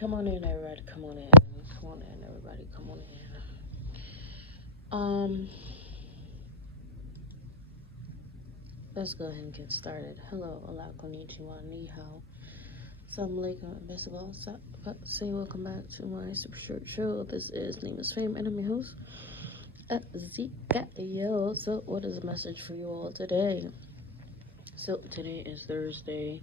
Come on in, everybody. Come on in. Come on in, everybody. Come on in. Let's go ahead and get started. Hello, ala konnichiwa, ni hao. Assalamu alaikum, baseball. Say welcome back to my super short show. This is Name is Fame, and I'm your host, Zika. Yo, so what is the message for you all today? So today is Thursday,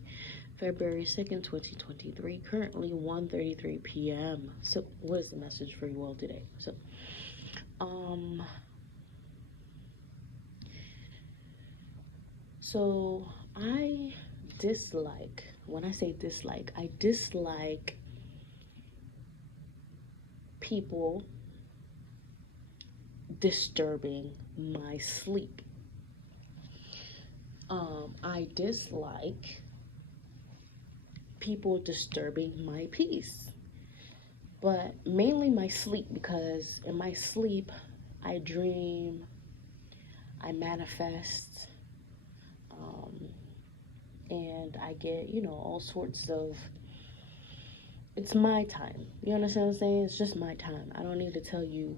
February 2nd, 2023, currently 1:33 p.m. So what is the message for you all today? So I dislike, when I say dislike, I dislike people disturbing my sleep. I dislike people disturbing my peace, but mainly my sleep, because in my sleep I dream, I manifest, and I get, all sorts of, it's my time. You understand what I'm saying? It's just my time. I don't need to tell you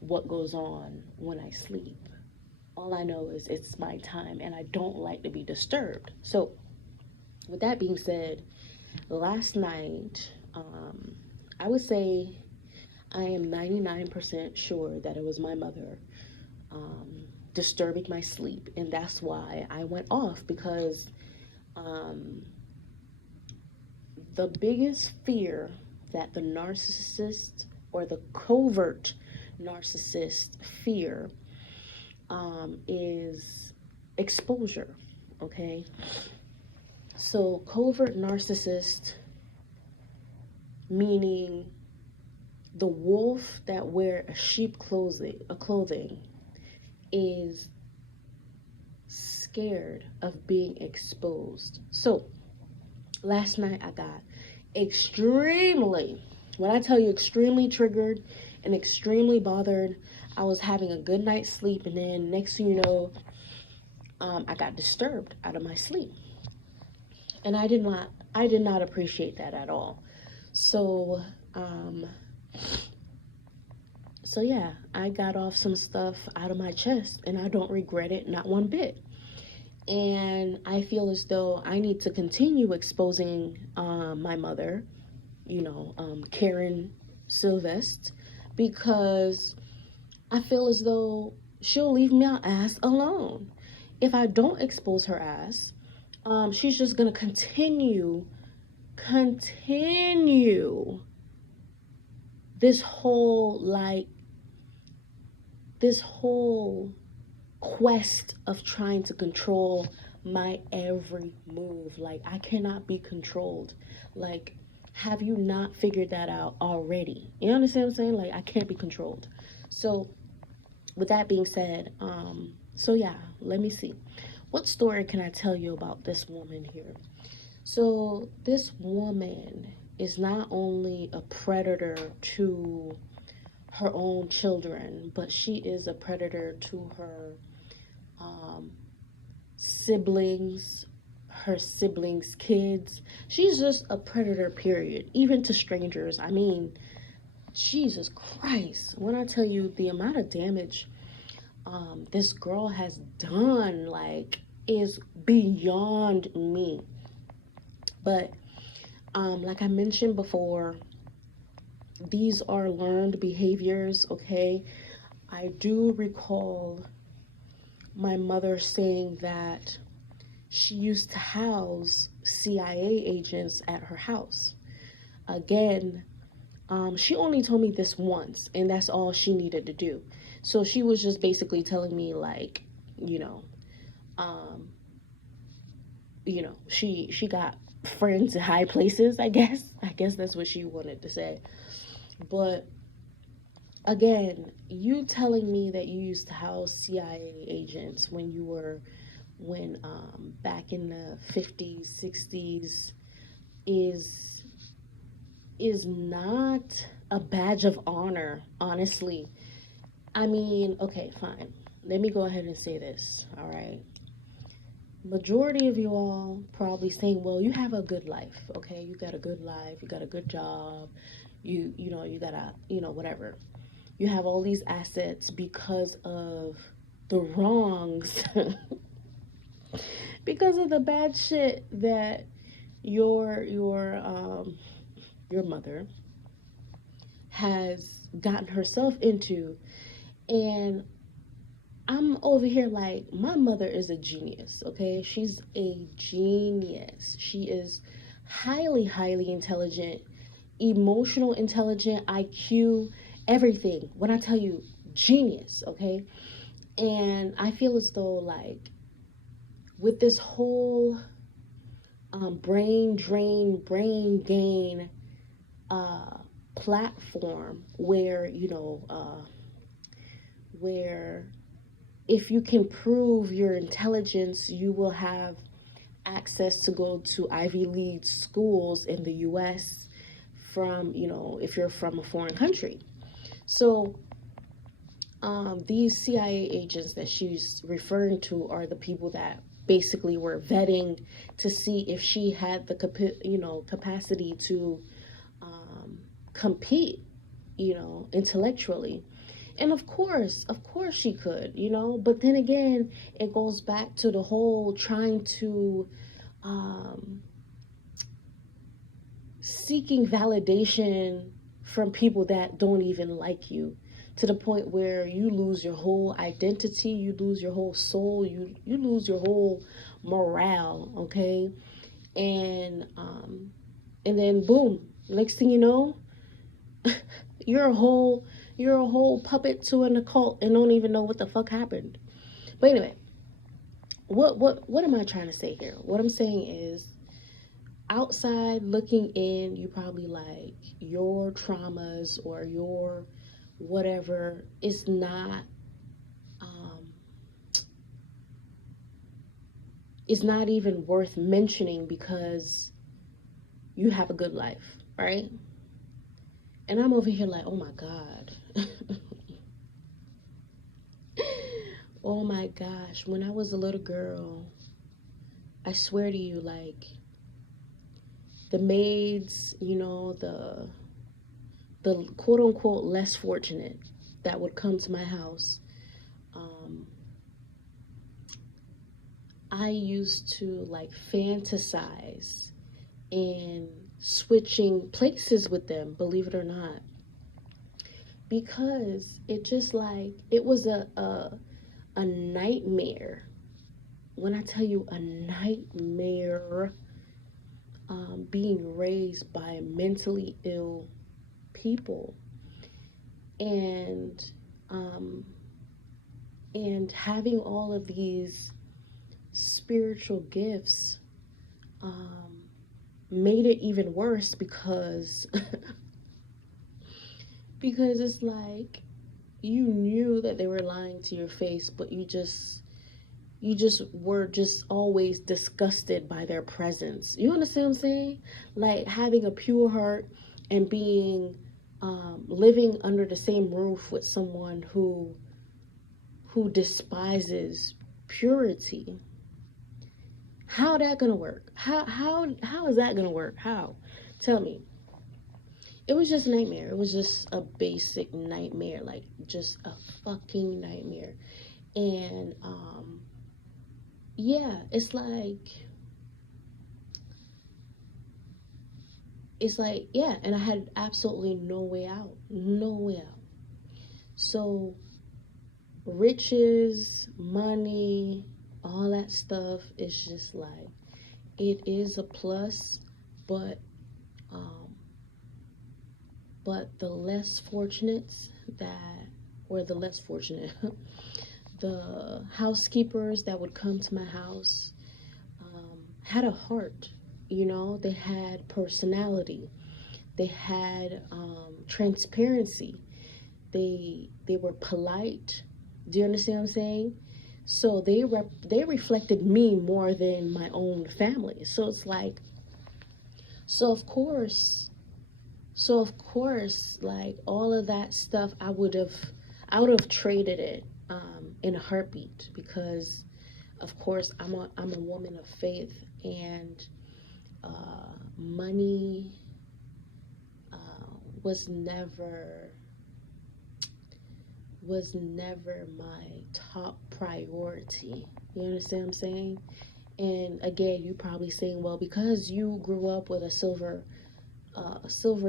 what goes on when I sleep. All I know is it's my time, and I don't like to be disturbed. So with that being said, last night, I would say I am 99% sure that it was my mother disturbing my sleep, and that's why I went off, because the biggest fear that the narcissist or the covert narcissist fear is exposure, okay? So covert narcissist, meaning the wolf that wear a sheep clothing is scared of being exposed. So last night I got extremely, when I tell you extremely triggered and extremely bothered. I was having a good night's sleep, and then next thing you know, I got disturbed out of my sleep, and I did not appreciate that at all. So yeah, I got off some stuff out of my chest, and I don't regret it, not one bit. And I feel as though I need to continue exposing my mother, Karen Sylvester, because I feel as though she'll leave my ass alone. If I don't expose her ass, she's just gonna continue this whole quest of trying to control my every move. Like, I cannot be controlled. Like, have you not figured that out already? You understand what I'm saying? Like, I can't be controlled. So with that being said, so yeah, let me see. What story can I tell you about this woman here? So this woman is not only a predator to her own children, but she is a predator to her siblings, her siblings' kids. She's just a predator, period. Even to strangers. I mean, Jesus Christ. When I tell you the amount of damage this girl has done, like, is beyond me. But like I mentioned before, these are learned behaviors, okay? I do recall my mother saying that she used to house CIA agents at her house. Again, she only told me this once, and that's all she needed to do. So she was just basically telling me, like, she got friends in high places, I guess. I guess that's what she wanted to say. But again, you telling me that you used to house CIA agents when back in the 50s, 60s is not a badge of honor, honestly. I mean, okay, fine. Let me go ahead and say this, all right? majority of you all probably saying, well, you have a good life, okay? You got a good life, you got a good job, you know, you got a, you know, whatever. You have all these assets because of the wrongs, because of the bad shit that your mother has gotten herself into. And I'm over here like, my mother is a genius, okay? She's a genius. She is highly, highly intelligent, emotional intelligent, IQ, everything. When I tell you genius, okay? And I feel as though, like, with this whole brain drain, brain gain uh, platform where, where if you can prove your intelligence, you will have access to go to Ivy League schools in the US from, if you're from a foreign country. So these CIA agents that she's referring to are the people that basically were vetting to see if she had the capacity to compete, intellectually. And of course she could, but then again, it goes back to the whole trying to um, seeking validation from people that don't even like you, to the point where you lose your whole identity, you lose your whole soul, you lose your whole morale, okay? And then boom, next thing you know, you're a whole puppet to an occult and don't even know what the fuck happened. But anyway, what am I trying to say here? What I'm saying is, outside looking in, you probably like your traumas or your whatever is not um is not even worth mentioning because you have a good life, right? And I'm over here like, oh my God. Oh my gosh, when I was a little girl, I swear to you, like, the maids, the quote unquote less fortunate that would come to my house, um, I used to like fantasize and switching places with them, believe it or not, because it just like it was a nightmare. When I tell you a nightmare, being raised by mentally ill people, and um, and having all of these spiritual gifts made it even worse because because it's like you knew that they were lying to your face, but you just were just always disgusted by their presence. You understand what I'm saying? Like having a pure heart and being living under the same roof with someone who despises purity. How that gonna work? How is that gonna work? How? Tell me. It was just a nightmare. It was just a basic nightmare, like just a fucking nightmare. And yeah, it's like yeah, and I had absolutely no way out. No way out. So riches, money, all that stuff is just like it is a plus, but um but the less fortunate that or the less fortunate the housekeepers that would come to my house had a heart. They had personality, they had transparency, they were polite. Do you understand what I'm saying? So they reflected me more than my own family. So it's like, so of course like all of that stuff, I would have traded it in a heartbeat, because Of course, I'm a woman of faith, and money was never my top priority. You understand what I'm saying? And again, you probably saying, well, because you grew up with a silver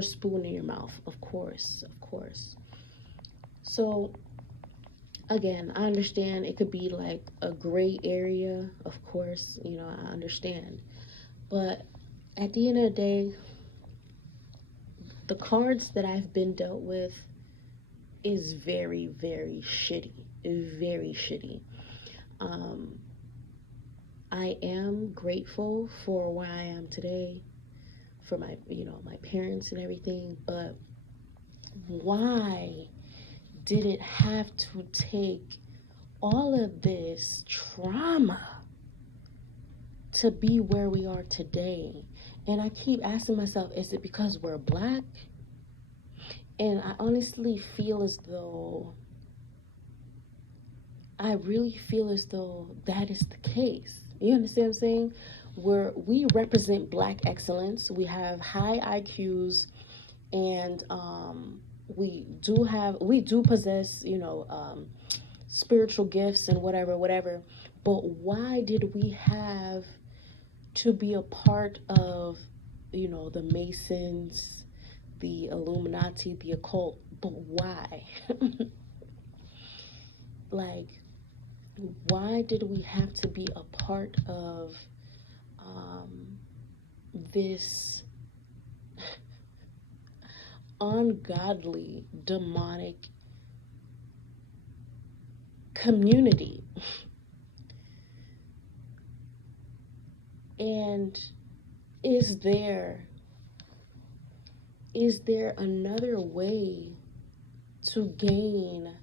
spoon in your mouth. Of course, of course. So again, I understand it could be like a gray area. Of course, I understand. But at the end of the day, the cards that I've been dealt with is very, very shitty. Very shitty. Um, I am grateful for where I am today, for my parents and everything, but why did it have to take all of this trauma to be where we are today? And I keep asking myself, is it because we're black? And I honestly feel as though, I really feel as though that is the case. You understand what I'm saying? We represent black excellence. We have high IQs, and we do possess, spiritual gifts and whatever. But why did we have to be a part of, the Masons, the Illuminati, the occult? But why? Like, why did we have to be a part of this ungodly, demonic community? And is there another way to gain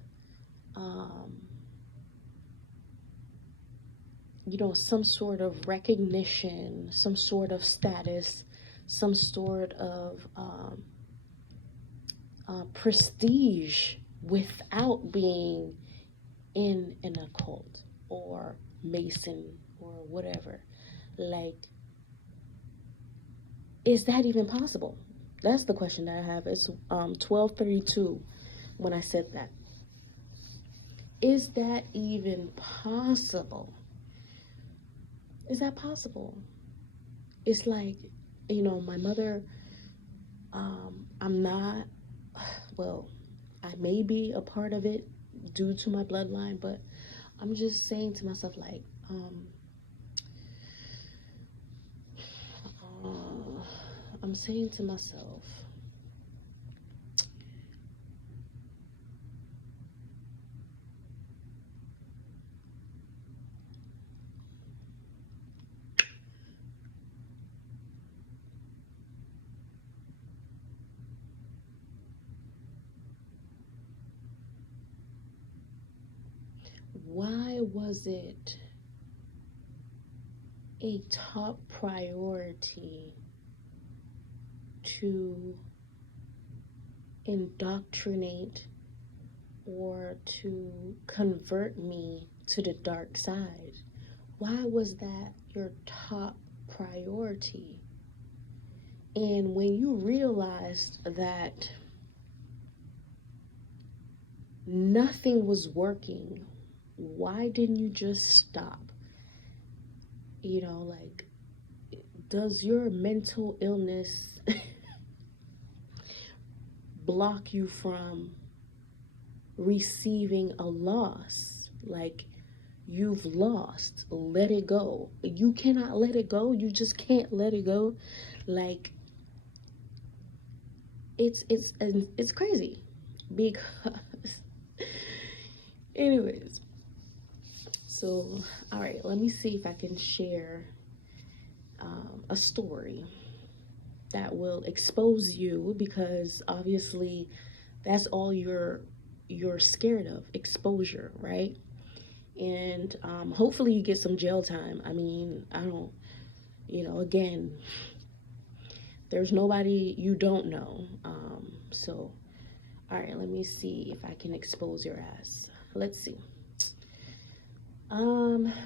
some sort of recognition, some sort of status, some sort of prestige without being in an occult or Mason or whatever? Like, is that even possible? That's the question that I have. It's 12:32 when I said that. Is that even possible? Is that possible? It's like, my mother, I'm not, well, I may be a part of it due to my bloodline, but I'm just saying to myself, like, I'm saying to myself, why was it a top priority to indoctrinate or to convert me to the dark side? Why was that your top priority? And when you realized that nothing was working, why didn't you just stop? Like, does your mental illness block you from receiving a loss? Like, you've lost, let it go. You cannot let it go. You just can't let it go. Like, it's crazy, because anyways, so all right, let me see if I can share a story that will expose you, because obviously that's all you're scared of, exposure, right? And hopefully you get some jail time. I mean, I don't, again, there's nobody you don't know. So, all right, let me see if I can expose your ass. Let's see.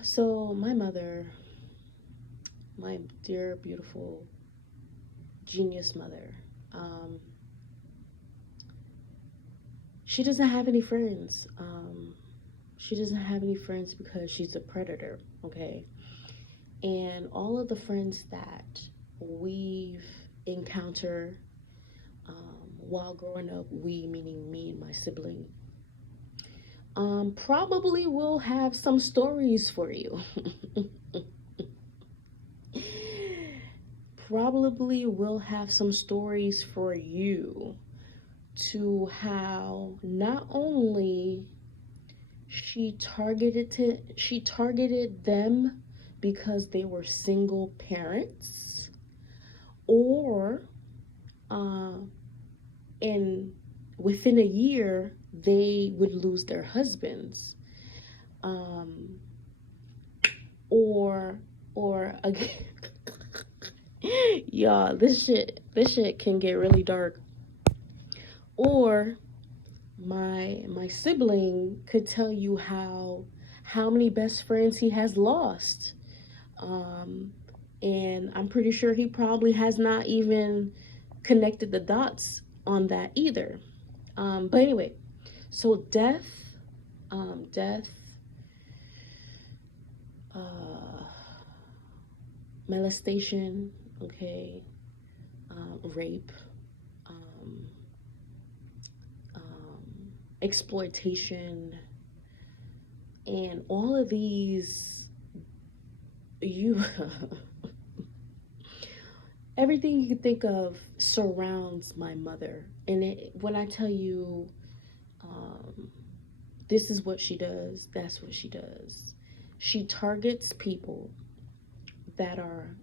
So my mother, my dear, beautiful, genius mother, um, she doesn't have any friends. She doesn't have any friends because she's a predator, okay? And all of the friends that we've encountered while growing up, we meaning me and my sibling, probably will have some stories for you. Probably will have some stories for you to how not only she targeted them because they were single parents, or uh, in within a year they would lose their husbands, um, or again, y'all, this shit can get really dark. Or my sibling could tell you how many best friends he has lost. Um, and I'm pretty sure he probably has not even connected the dots on that either. But anyway, so death, uh, molestation, okay, rape, um, exploitation, and all of these, you, everything you can think of surrounds my mother. And when I tell you, um, this is what she does, that's what she does. She targets people that are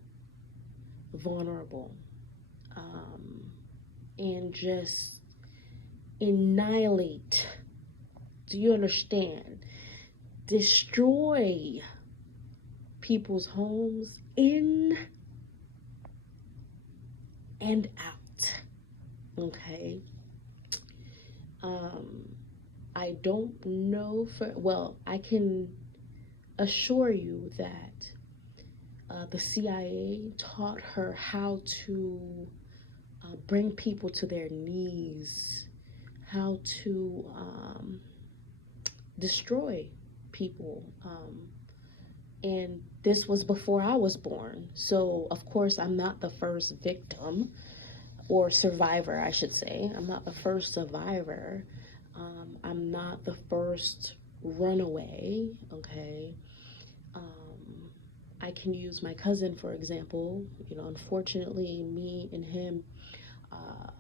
vulnerable, um, and just annihilate. Do you understand? Destroy people's homes in and out. Okay. Um, I don't know well, I can assure you that the CIA taught her how to bring people to their knees, how to destroy people. And this was before I was born. So, of course, I'm not the first victim or survivor, I should say. I'm not the first survivor. I'm not the first runaway, okay? Um, I can use my cousin, for example. You know, unfortunately, me and him, uh,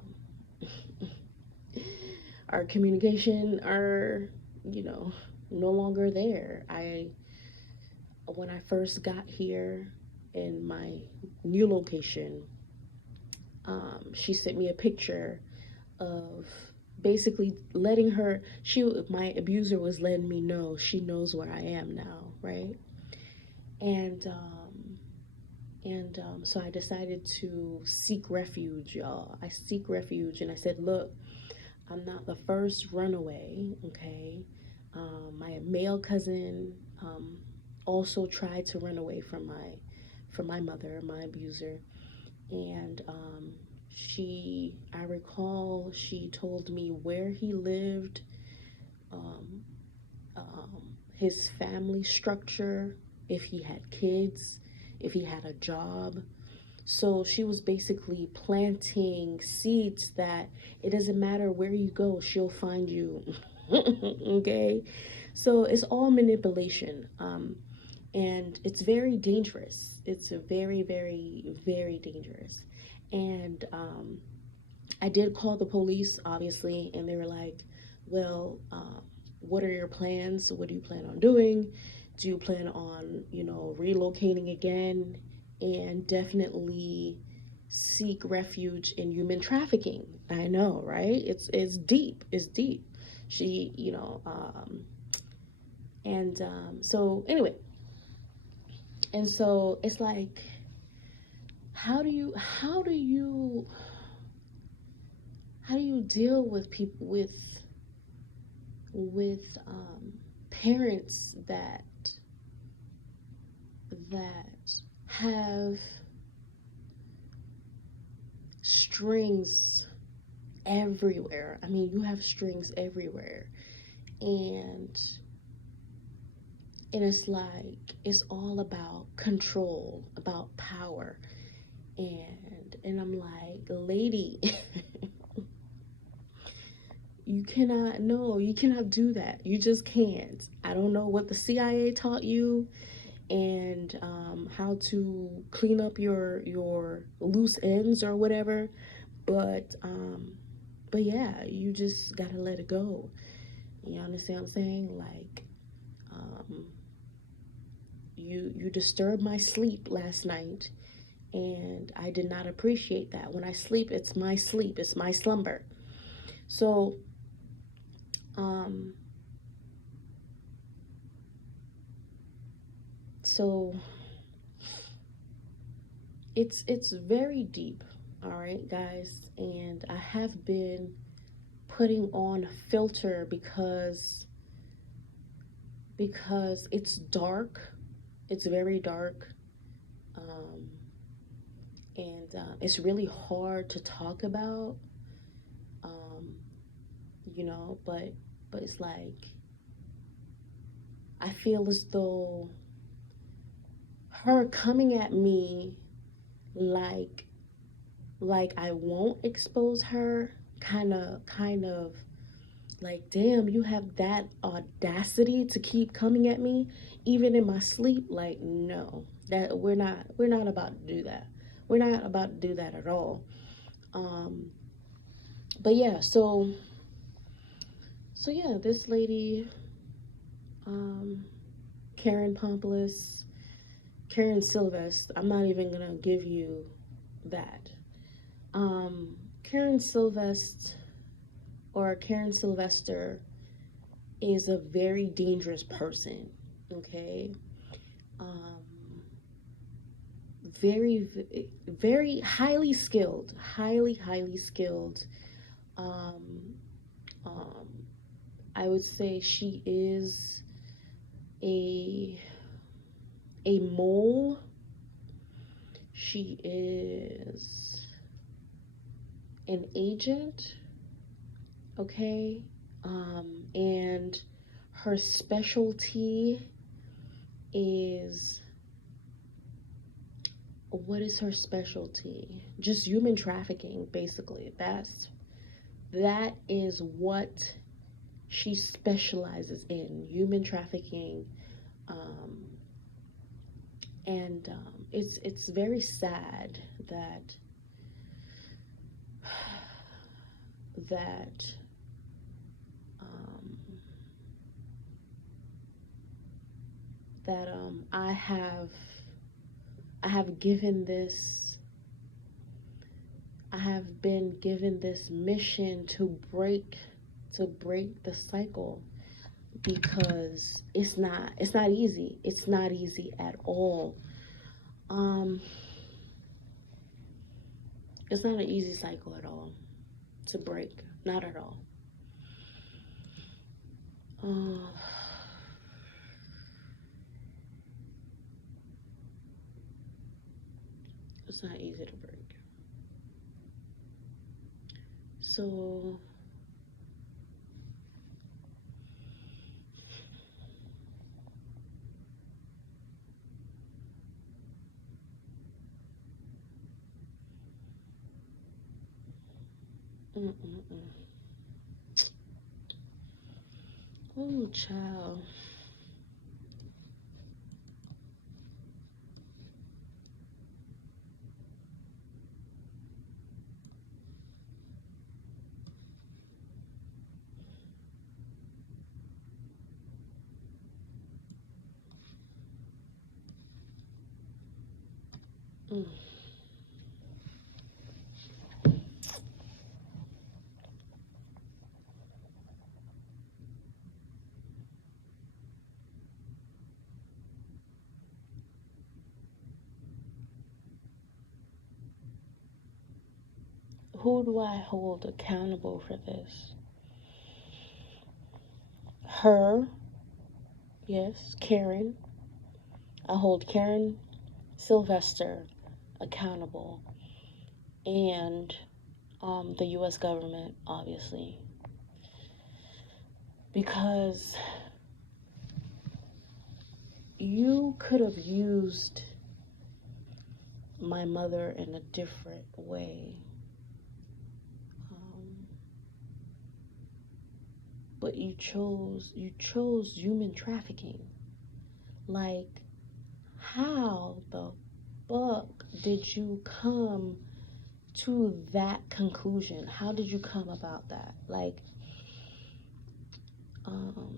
our communication are, you know, no longer there. When I first got here in my new location, she sent me a picture of basically letting her, my abuser was letting me know she knows where I am now, right? And so I decided to seek refuge, y'all. I seek refuge, and I said, look, I'm not the first runaway, okay? My male cousin also tried to run away from my mother, my abuser, and I recall she told me where he lived, um, his family structure, if he had kids, if he had a job. So she was basically planting seeds that it doesn't matter where you go, she'll find you. Okay? So it's all manipulation. And it's very dangerous. It's a very, very, very dangerous. And I did call the police, obviously, and they were like, well, what are your plans? What do you plan on doing? Do you plan on, relocating again? And definitely seek refuge in human trafficking. I know, right? It's deep. It's deep. She, and so anyway, and so it's like, how do you deal with people with parents that that have strings everywhere. I mean, you have strings everywhere. And it's like it's all about control, about power. And I'm like, lady, you cannot, no, you cannot do that. You just can't. I don't know what the CIA taught you, and how to clean up your loose ends or whatever, but yeah, you just gotta let it go. You understand what I'm saying? Like, um, you disturbed my sleep last night, and I did not appreciate that. When I sleep, it's my slumber. So, um, so it's very deep, all right, guys, and I have been putting on a filter because it's dark. It's very dark, um, and it's really hard to talk about, um, but it's like I feel as though her coming at me like I won't expose her, kind of like, damn, you have that audacity to keep coming at me even in my sleep. Like, no, that we're not about to do that. We're not about to do that at all. um but yeah, so yeah, this lady, um Karen Pompous, Karen Sylvester, I'm not even gonna give you that. Karen Sylvester, or Karen Sylvester, is a very dangerous person. Okay. um very, very highly skilled, highly skilled. um um I would say she is a mole. She is an agent, okay? And her specialty is, what is her specialty? Just human trafficking, basically. That is what she specializes in, human trafficking. Um, and it's very sad that um, I have given this I have been given this mission to break the cycle, because it's not easy. It's not easy at all. Um it's not an easy cycle at all to break. Not at all. Uh, it's not easy to break. So, mm-mm-mm. Oh, child. Mm. Who do I hold accountable for this? Her, yes, Karen. I hold Karen Sylvester accountable, and the U.S. government, obviously, because you could have used my mother in a different way, um, but you chose human trafficking. Like, how the fuck did you come to that conclusion? How did you come about that? Like,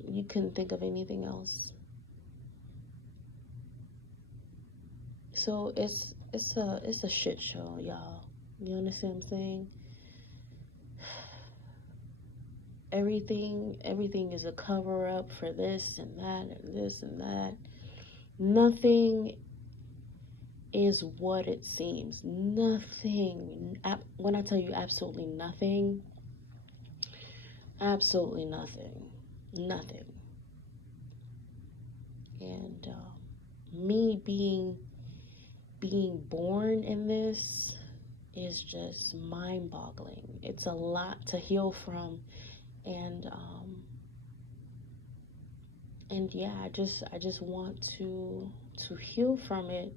you couldn't think of anything else. So it's a shit show, y'all. You understand what I'm saying? Everything is a cover up for this and that and this and that. Nothing is what it seems. Nothing. When I tell you absolutely nothing, absolutely nothing. Nothing. And me being born in this is just mind-boggling. It's a lot to heal from, and yeah, I just want to heal from it,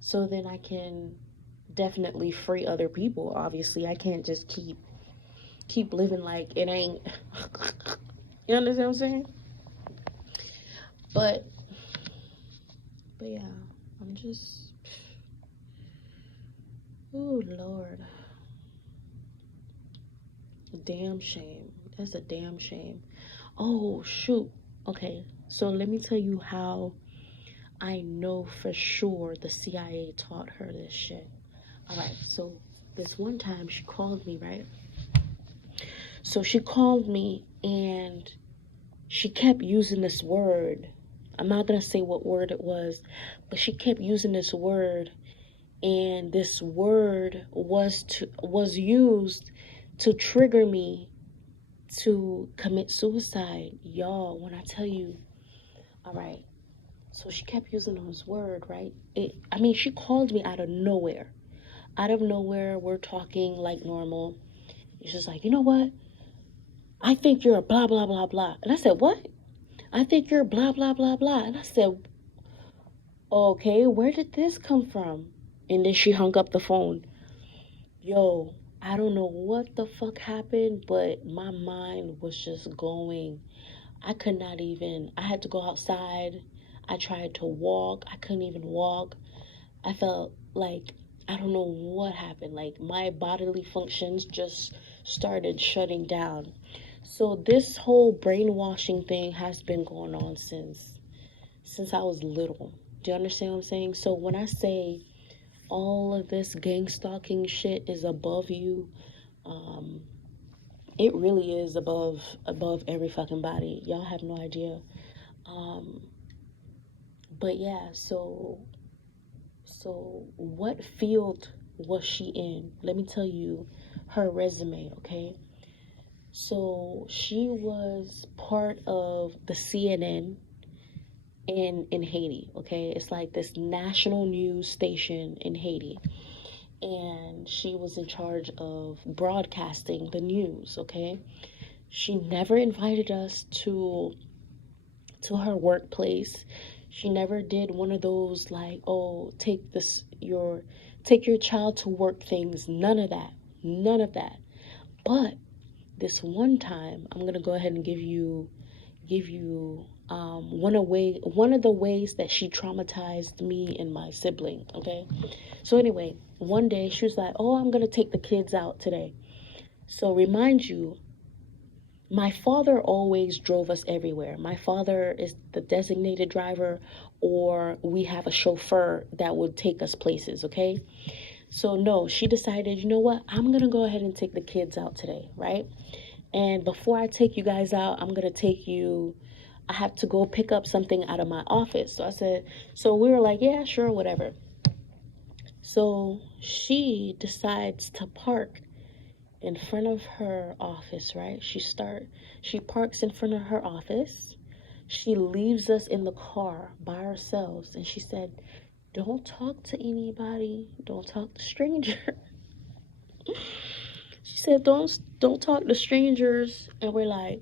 so then I can definitely free other people. Obviously, I can't just keep living like it ain't. You understand what I'm saying? But yeah, I'm just, oh Lord, damn shame. That's a damn shame. Oh shoot. Okay, so let me tell you how I know for sure the CIA taught her this shit. All right, so this one time she called me, right? So she called me and she kept using this word. I'm not gonna say what word it was, but she kept using this word, and this word was used to trigger me to commit suicide. Y'all, when I tell you, all right. So she kept using this word, right? She called me out of nowhere. Out of nowhere, we're talking like normal. It's just like, you know what? I think you're a blah, blah, blah, blah. And I said, what? I think you're blah, blah, blah, blah. And I said, okay, where did this come from? And then she hung up the phone. Yo, I don't know what the fuck happened, but my mind was just going. I could not even, I had to go outside. I tried to walk. I couldn't even walk. I felt like, I don't know what happened. Like, my bodily functions just started shutting down. So this whole brainwashing thing has been going on since I was little. Do you understand what I'm saying? So when I say all of this gang stalking shit is above you, um, it really is above every fucking body. Y'all have no idea. Um, but yeah, so what field was she in? Let me tell you her resume, okay? So she was part of the CNN in Haiti, okay? It's like this national news station in Haiti. And she was in charge of broadcasting the news, okay? She never invited us to her workplace. She never did one of those like, oh, take your child to work things. None of that. None of that. But this one time, I'm gonna go ahead and give you one of the ways that she traumatized me and my sibling. Okay, so anyway, one day she was like, "Oh, I'm gonna take the kids out today." So remind you, my father always drove us everywhere. My father is the designated driver, or we have a chauffeur that would take us places. Okay, so no, she decided, you know what? I'm gonna go ahead and take the kids out today, right? And before I take you guys out, I'm gonna take you. I have to go pick up something out of my office. So I said, so we were like, yeah, sure, whatever. So she decides to park in front of her office, right? She parks in front of her office. She leaves us in the car by ourselves, and she said, "Don't talk to anybody. Don't talk to strangers." She said, "Don't talk to strangers." And we're like,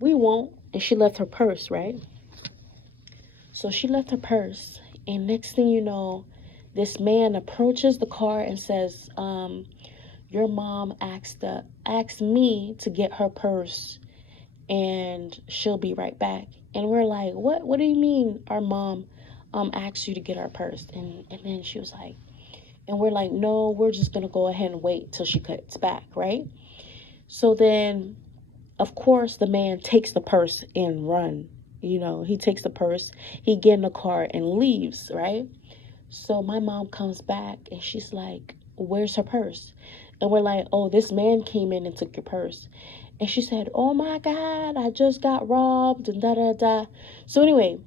"We won't." And she left her purse, right? So she left her purse, and next thing you know, this man approaches the car and says, "Your mom asked me to get her purse, and she'll be right back." And we're like, "What? What do you mean our mom asked you to get our purse?" And then she was like, and we're like, "No, we're just gonna go ahead and wait till she gets back, right?" So then, of course, the man takes the purse and run. He takes the purse, he get in the car and leaves, right? So my mom comes back and she's like, "Where's her purse?" And we're like, "Oh, this man came in and took your purse." And she said, "Oh my God, I just got robbed and da da da." So anyway,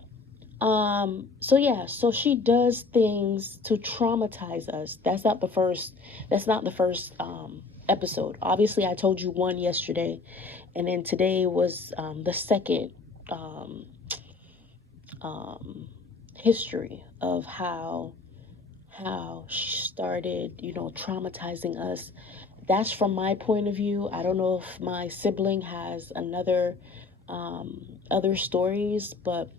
so she does things to traumatize us. That's not the first episode. Obviously, I told you one yesterday, and then today was the second um um history of how she started, traumatizing us. That's from my point of view. I don't know if my sibling has other stories, but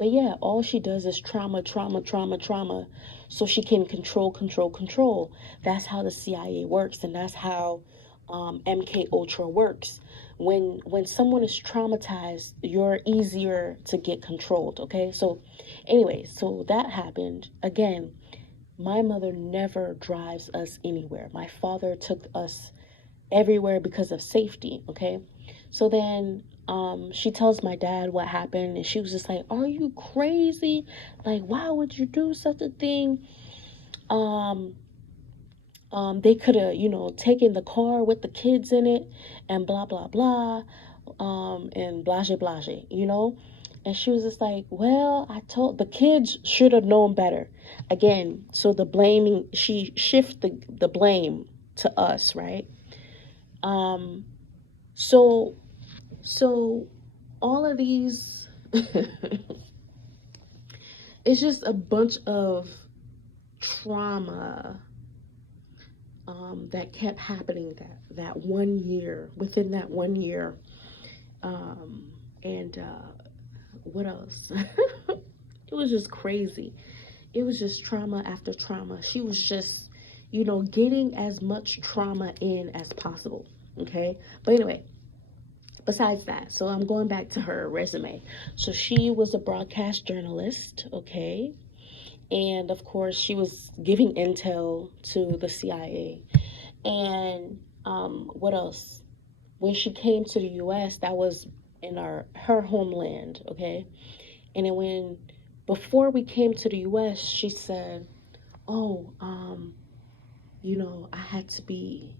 yeah, all she does is trauma, trauma, trauma, trauma, so she can control, control, control. That's how the CIA works, and that's how MK Ultra works. When someone is traumatized, you're easier to get controlled. Okay, so anyway, so that happened again. My mother never drives us anywhere. My father took us everywhere because of safety. Okay, so then she tells my dad what happened, and she was just like, "Are you crazy? Like, why would you do such a thing?" um they could have, taken the car with the kids in it, and blah blah blah, and blase blase, and she was just like, "Well, I told the kids should have known better." Again, so the blaming, she shift the blame to us, right? um so so all of these it's just a bunch of trauma that kept happening that 1 year, within that 1 year. And what else? It was just crazy. It was just trauma after trauma. She was just, getting as much trauma in as possible. Okay. But anyway, besides that, so I'm going back to her resume. So she was a broadcast journalist. Okay. And of course, she was giving intel to the CIA. And what else? When she came to the U.S., that was in her homeland, okay? And then before we came to the U.S., she said, "Oh, I had to be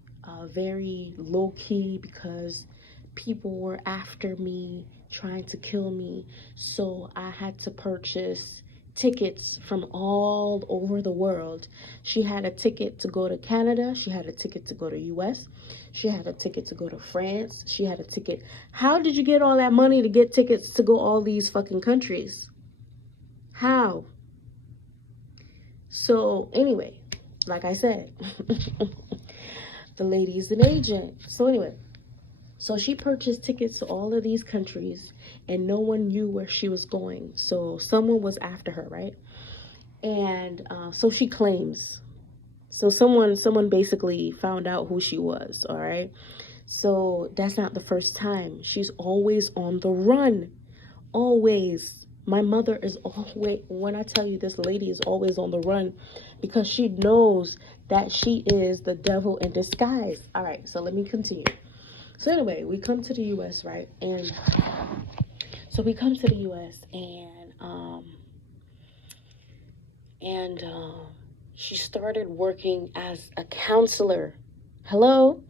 very low key because people were after me, trying to kill me. So I had to purchase tickets from all over the world." She had a ticket to go to Canada. She had a ticket to go to US. She had a ticket to go to France. She had a ticket. How did you get all that money to get tickets to go all these fucking countries? How? So anyway, like I said, the lady is an agent. So anyway, so she purchased tickets to all of these countries, and no one knew where she was going. So someone was after her, right? And so she claims. So someone basically found out who she was. All right. So that's not the first time. She's always on the run. Always. My mother is always, when I tell you, this lady is always on the run because she knows that she is the devil in disguise. All right, so let me continue. So anyway, we come to the U.S., right? And so we come to the U.S. and she started working as a counselor. Hello?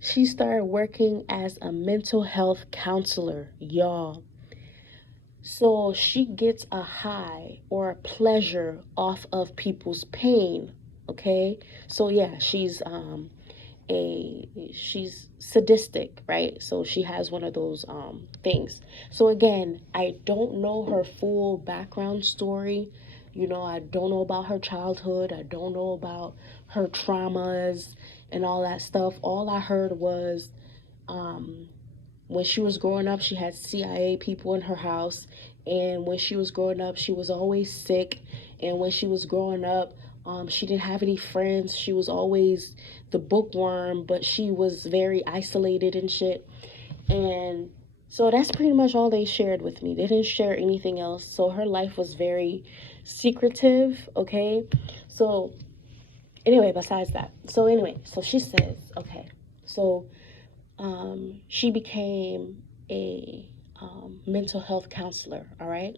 She started working as a mental health counselor, y'all. So she gets a high or a pleasure off of people's pain. Okay? So yeah, she's she's sadistic, right? So she has one of those things. So again, I don't know her full background story. You know, I don't know about her childhood. I don't know about her traumas and all that stuff. All I heard was um when she was growing up, she had CIA people in her house. And when she was growing up, she was always sick. And when she was growing up, she didn't have any friends. She was always the bookworm, but she was very isolated and shit. And so that's pretty much all they shared with me. They didn't share anything else. So her life was very secretive, okay? So, anyway, besides that. So, anyway, so she says, okay, so she became a mental health counselor, all right?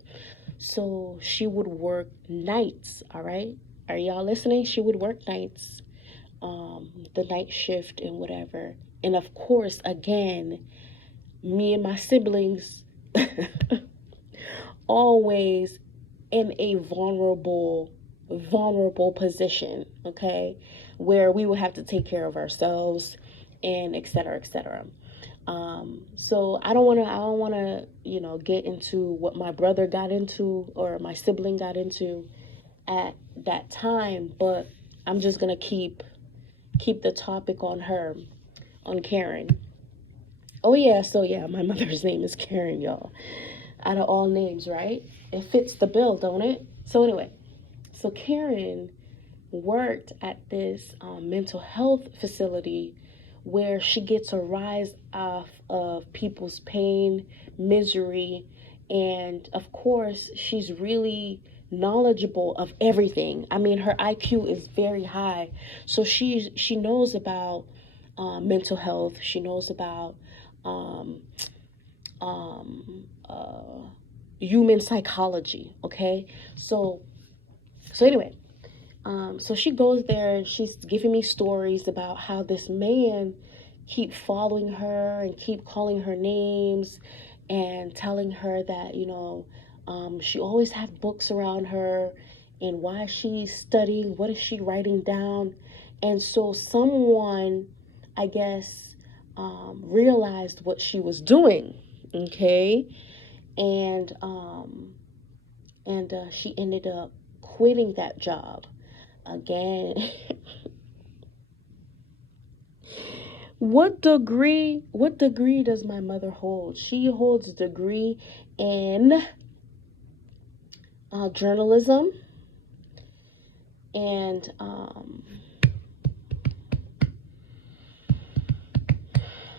So she would work nights, all right? Are y'all listening? She would work nights, the night shift and whatever. And of course, again, me and my siblings always in a vulnerable position, okay? Where we would have to take care of ourselves and et cetera, et cetera. So I don't wanna, get into what my brother got into or my sibling got into at that time, but I'm just gonna keep the topic on her, on Karen. Oh yeah, so yeah, my mother's name is Karen, y'all. Out of all names, right? It fits the bill, don't it? So anyway, so Karen worked at this mental health facility where she gets a rise off of people's pain, misery, and of course, she's really knowledgeable of everything. I mean, her IQ is very high, so she knows about mental health. She knows about um, um, uh, human psychology. Okay, so anyway, so she goes there and she's giving me stories about how this man keep following her and keep calling her names and telling her that, she always have books around her and why she's studying, what is she writing down. And so someone, I guess, realized what she was doing, okay? And, she ended up quitting that job again. What degree does my mother hold? She holds a degree in journalism and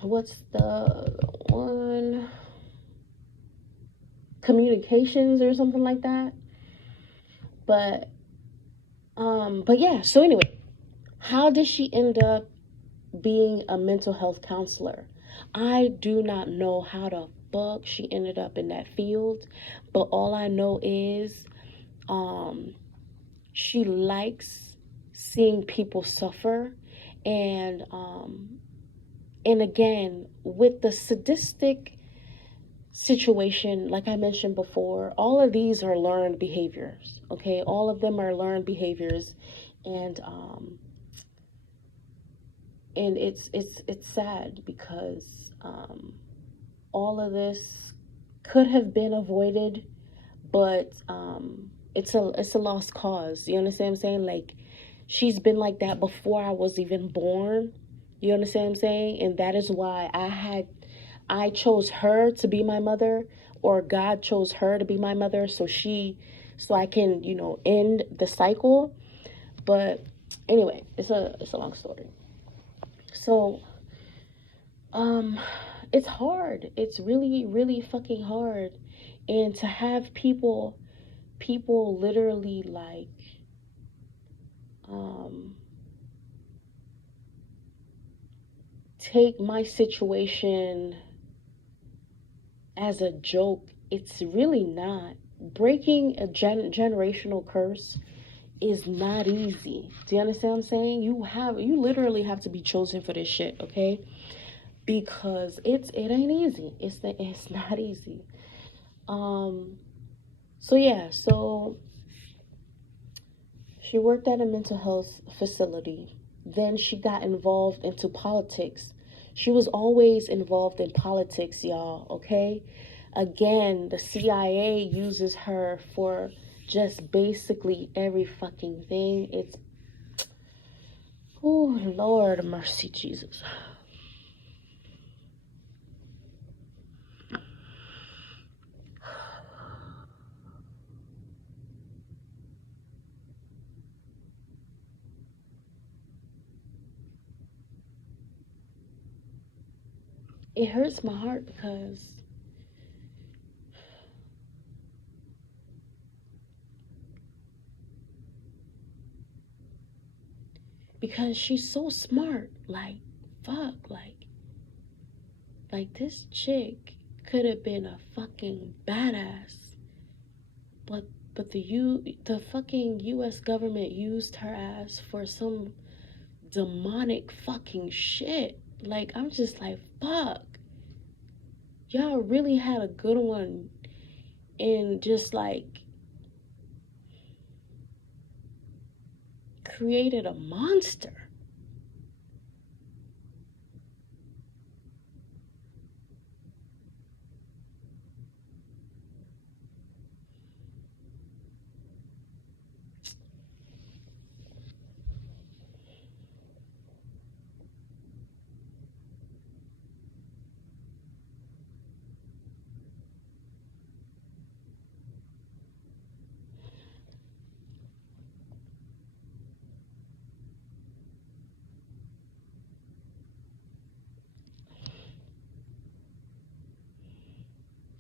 what's the one, communications or something like that. But yeah, so anyway, how did she end up being a mental health counselor? I do not know how the fuck she ended up in that field, but all I know is um, she likes seeing people suffer, and again with the sadistic situation, like I mentioned before, all of these are learned behaviors. Okay, all of them are learned behaviors, and it's sad because all of this could have been avoided, but it's a lost cause. You understand what I'm saying? Like, she's been like that before I was even born. You understand what I'm saying? And that is why I chose her to be my mother, or God chose her to be my mother, so I can, end the cycle. But anyway, it's a long story. So um it's hard. It's really, really fucking hard. And to have people literally like um take my situation as a joke, it's really not. Breaking a generational curse is not easy. Do you understand what I'm saying? You literally have to be chosen for this shit, okay? Because it ain't easy. It's not easy. Um so yeah, so she worked at a mental health facility, Then she got involved into politics. She was always involved in politics, y'all, okay? Again, the CIA uses her for just basically every fucking thing. It's, oh, Lord mercy, Jesus. It hurts my heart because she's so smart. Like, fuck, like this chick could have been a fucking badass, but the fucking U.S. government used her ass for some demonic fucking shit. Like, I'm just like, fuck, y'all really had a good one, and just like created a monster.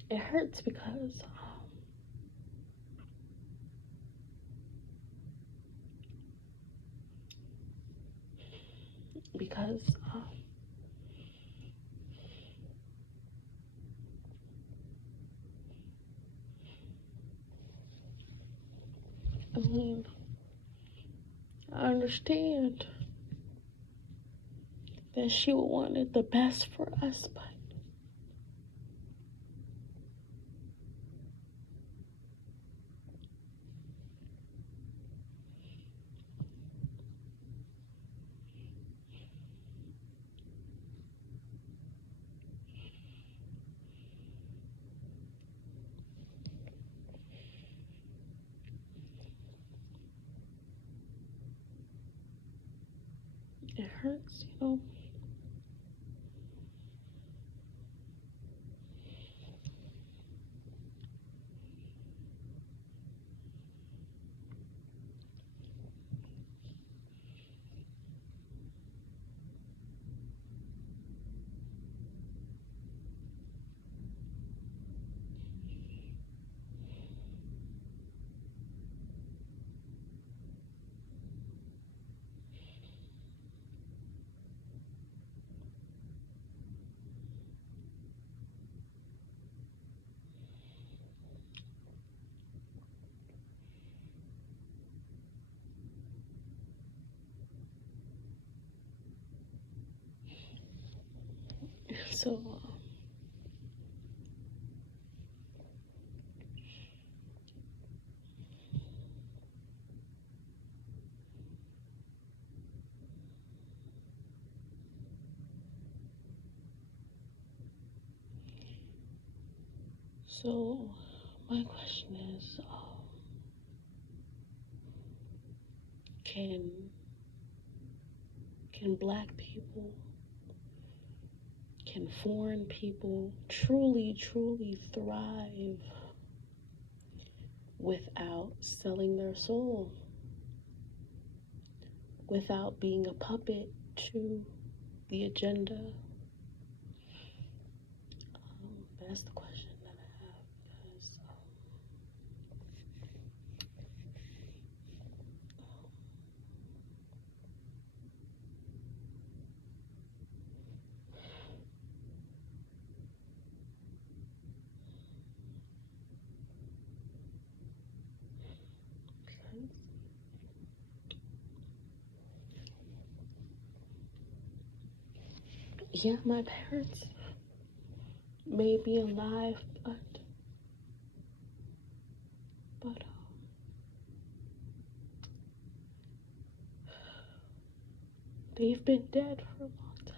It hurts because I mean, I understand that she wanted the best for us, but it hurts, you know. So, so my question is, can black people, can foreign people truly thrive without selling their soul, without being a puppet to the agenda? That's the question that I have, because yeah, my parents may be alive, but they've been dead for a long time.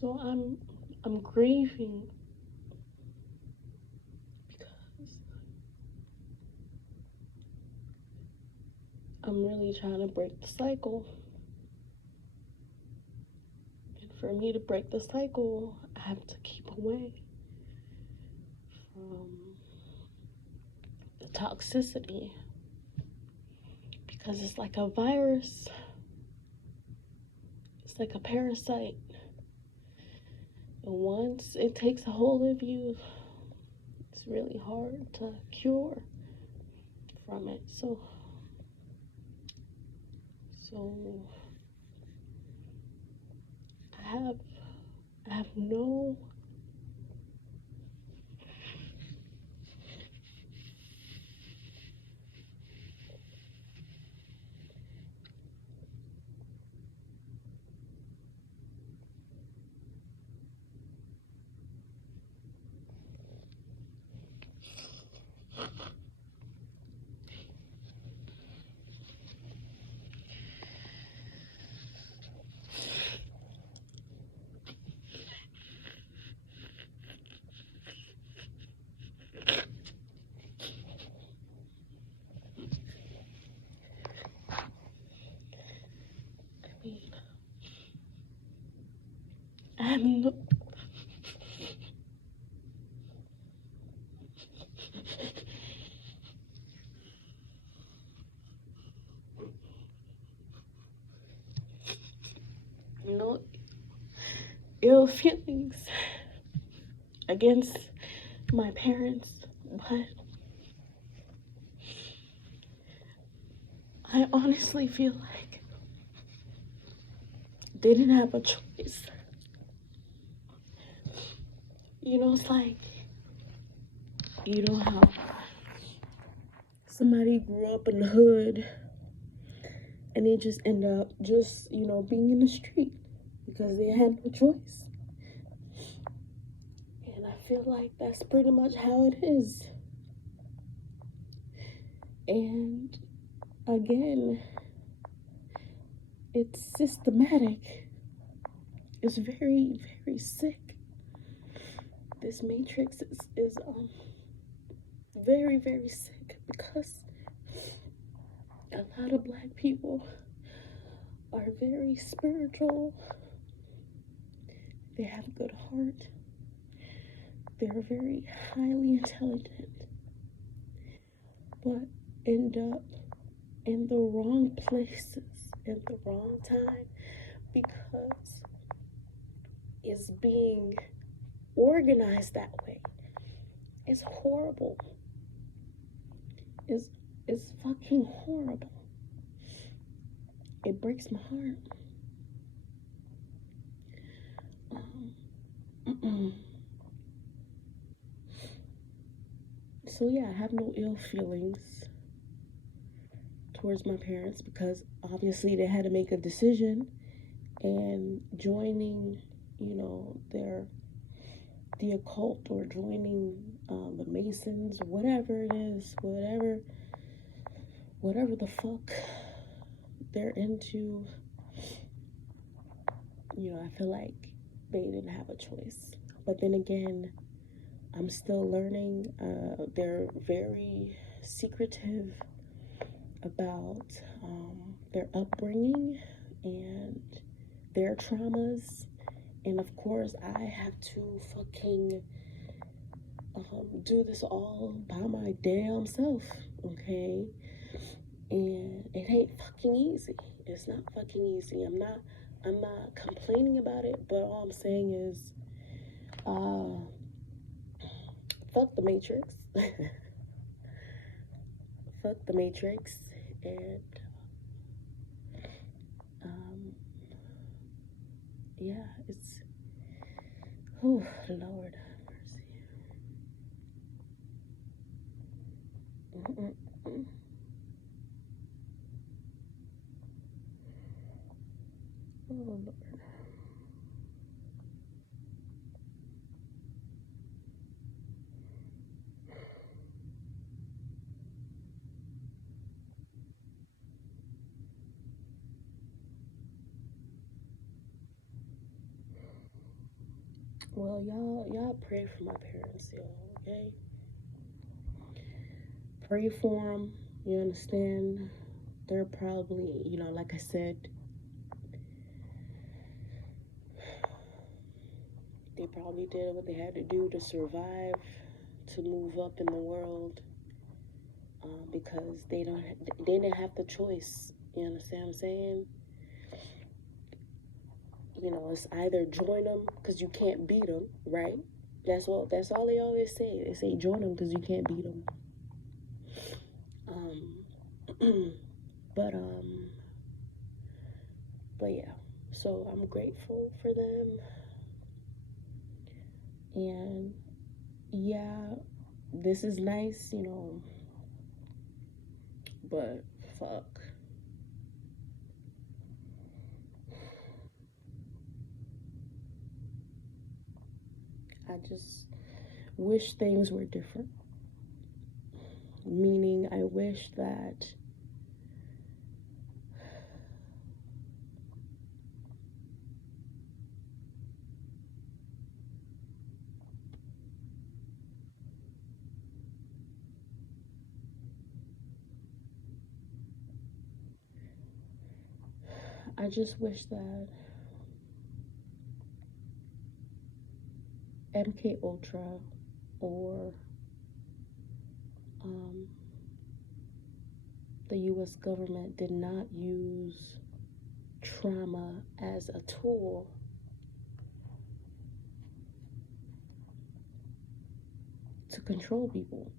So I'm grieving because I'm really trying to break the cycle. And for me to break the cycle, I have to keep away from the toxicity because it's like a virus. It's like a parasite. And once it takes a hold of you, it's really hard to cure from it. So I have no I have no ill feelings against my parents, but I honestly feel like they didn't have a choice. It's like, how somebody grew up in the hood and they just end up being in the street because they had no choice. And I feel like that's pretty much how it is. And again, it's systematic. It's very, very sick. This matrix is very, very sick because a lot of black people are very spiritual. They have a good heart. They're very highly intelligent, but end up in the wrong places at the wrong time because it's being organized that way. It's horrible. It's fucking horrible. It breaks my heart. So yeah, I have no ill feelings towards my parents because obviously they had to make a decision, and joining, the occult or joining the Masons, whatever it is, whatever the fuck they're into, I feel like they didn't have a choice. But then again, I'm still learning. They're very secretive about their upbringing and their traumas. And of course, I have to fucking do this all by my damn self, okay? And it ain't fucking easy. It's not fucking easy. I'm not complaining about it, but all I'm saying is, fuck the Matrix. Fuck the Matrix. And yeah, it's, oh Lord have mercy. Oh Lord. Well, y'all pray for my parents, y'all, okay? Pray for them. You understand? They're probably, like I said, they probably did what they had to do to survive, to move up in the world, because they didn't have the choice. You understand what I'm saying? It's either join them because you can't beat them, right? That's all they always say. They say join them because you can't beat them. But but yeah. So I'm grateful for them, and yeah, this is nice, but fuck. I just wish things were different. Meaning, I wish that I just wish that MK Ultra or um, the U.S. government did not use trauma as a tool to control people.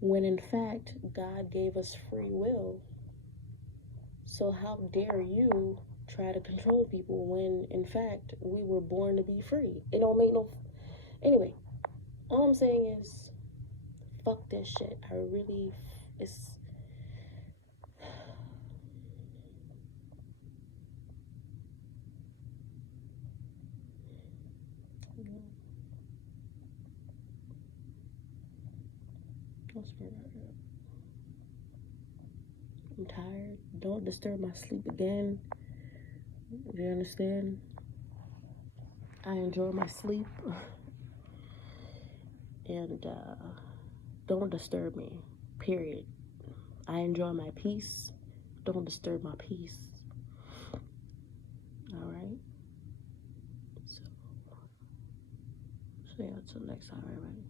When in fact, God gave us free will. So, how dare you try to control people when in fact we were born to be free? It don't make no. Anyway, all I'm saying is, fuck this shit. I really. It's. I'm tired. Don't disturb my sleep again. You understand? I enjoy my sleep. And don't disturb me. Period. I enjoy my peace. Don't disturb my peace. Alright? So yeah, until next time, everybody.